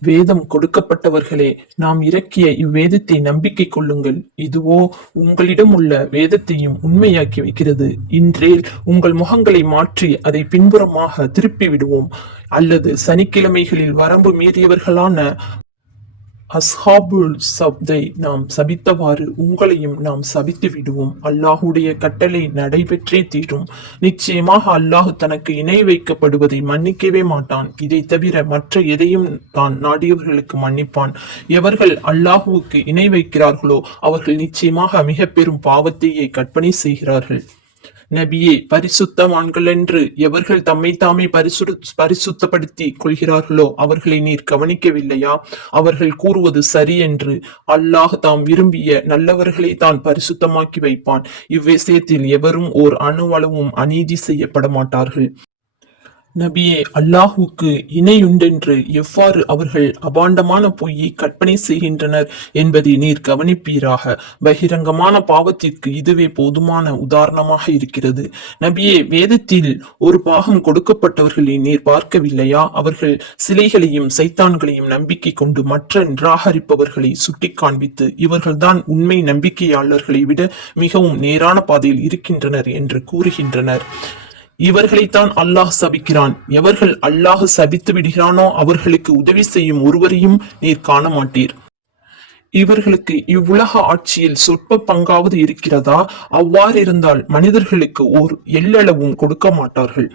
வேதம் கொடுக்கப்பட்டவர்களே நாம் இறக்கிய இவ்வேதத்தை நம்பிக்கை கொள்ளுங்கள். இதுவோ உங்களிடம் உள்ள வேதத்தையும் உண்மையாக்கி வைக்கிறது. இன்றேல் உங்கள் முகங்களை மாற்றி அதை பின்புறமாக திருப்பி விடுவோம். அல்லது சனிக்கிழமைகளில் வரம்பு மீறியவர்களான அஸ்ஹாபுல் சப்தை நாம் சபித்தவாறு உங்களையும் நாம் சபித்து விடுவோம். அல்லாஹுடைய கட்டளை நடைபெற்றே தீரும். நிச்சயமாக அல்லாஹு தனக்கு இணை வைக்கப்படுவதை மன்னிக்கவே மாட்டான். இதை தவிர மற்ற எதையும் தான் நாடியவர்களுக்கு மன்னிப்பான். எவர்கள் அல்லாஹுவுக்கு இணை வைக்கிறார்களோ அவர்கள் நிச்சயமாக மிக பெரும் பாவத்தையே கற்பனை செய்கிறார்கள். நபியே பரிசுத்தவான்கள் என்று எவர்கள் தம்மை தாமே பரிசு பரிசுத்தப்படுத்தி கொள்கிறார்களோ அவர்களை நீர் கவனிக்கவில்லையா? அவர்கள் கூறுவது சரி என்று அல்லாஹ் தாம் விரும்பிய நல்லவர்களை தான் பரிசுத்தமாக்கி வைப்பான். இவ்விஷயத்தில் எவரும் ஓர் அணுவளவும் அநீதி செய்யப்பட மாட்டார்கள் நபியே அல்லாஹுக்கு இணையுண்டென்று எவ்வாறு அவர்கள் அபாண்டமான பொய்யை கற்பனை செய்கின்றனர் என்பதை நீர் கவனிப்பீராக. பகிரங்கமான பாவத்திற்கு இதுவே போதுமான உதாரணமாக இருக்கிறது. நபியே வேதத்தில் ஒரு பாகம் கொடுக்கப்பட்டவர்களை நீர் பார்க்கவில்லையா? அவர்கள் சிலைகளையும் சைத்தான்களையும் நம்பிக்கை கொண்டு மற்ற நிராகரிப்பவர்களை சுட்டி காண்பித்து இவர்கள்தான் உண்மை நம்பிக்கையாளர்களை விட மிகவும் நேரான பாதையில் இருக்கின்றனர் என்று கூறுகின்றனர். இவர்களைத்தான் அல்லாஹ் சபிக்கிறான். எவர்கள் அல்லாஹ் சபித்து விடுகிறானோ அவர்களுக்கு உதவி செய்யும் ஒருவரையும் நீர் காண மாட்டீர். இவர்களுக்கு இவ்வுலக ஆட்சியில் சொற்ப பங்காவது இருக்கிறதா? அவ்வாறு இருந்தால் மனிதர்களுக்கு ஓர் எல்லளவும் கொடுக்க மாட்டார்கள்.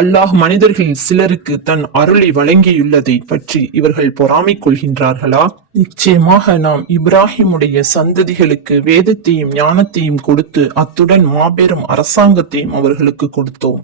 அல்லாஹ் மனிதர்களில் சிலருக்கு தன் அருளை வழங்கியுள்ளதை பற்றி இவர்கள் பொறாமை கொள்கின்றார்களா? நிச்சயமாக நாம் இப்ராஹிமுடைய சந்ததிகளுக்கு வேதத்தையும் ஞானத்தையும் கொடுத்து அத்துடன் மாபெரும் அரசாங்கத்தையும் அவர்களுக்கு கொடுத்தோம்.